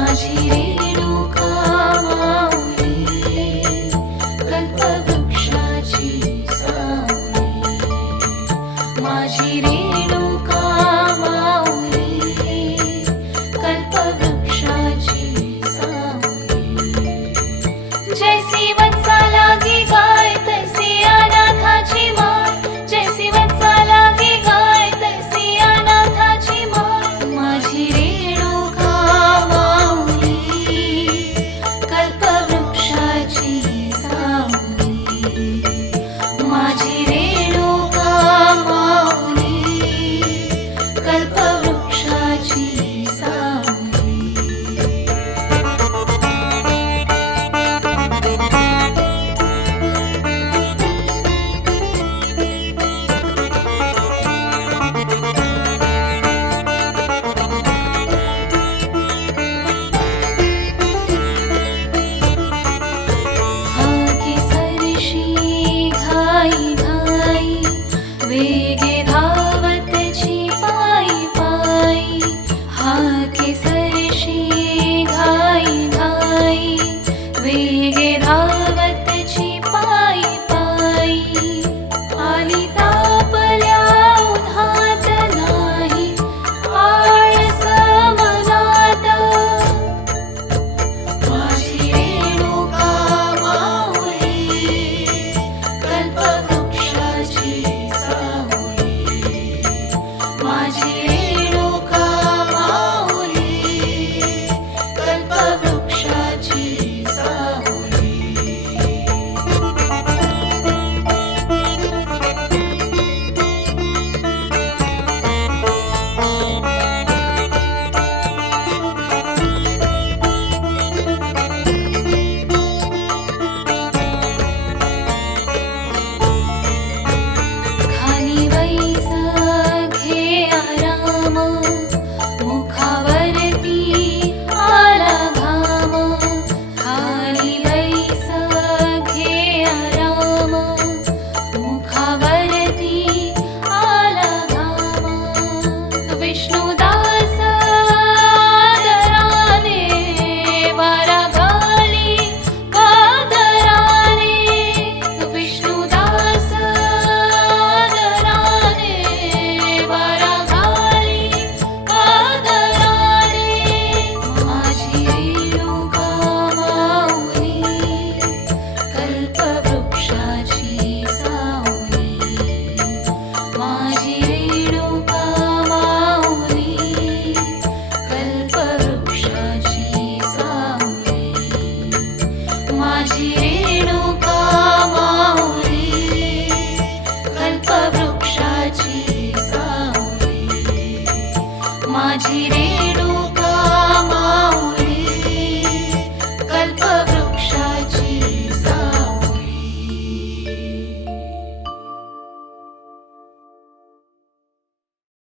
माझी रेणुका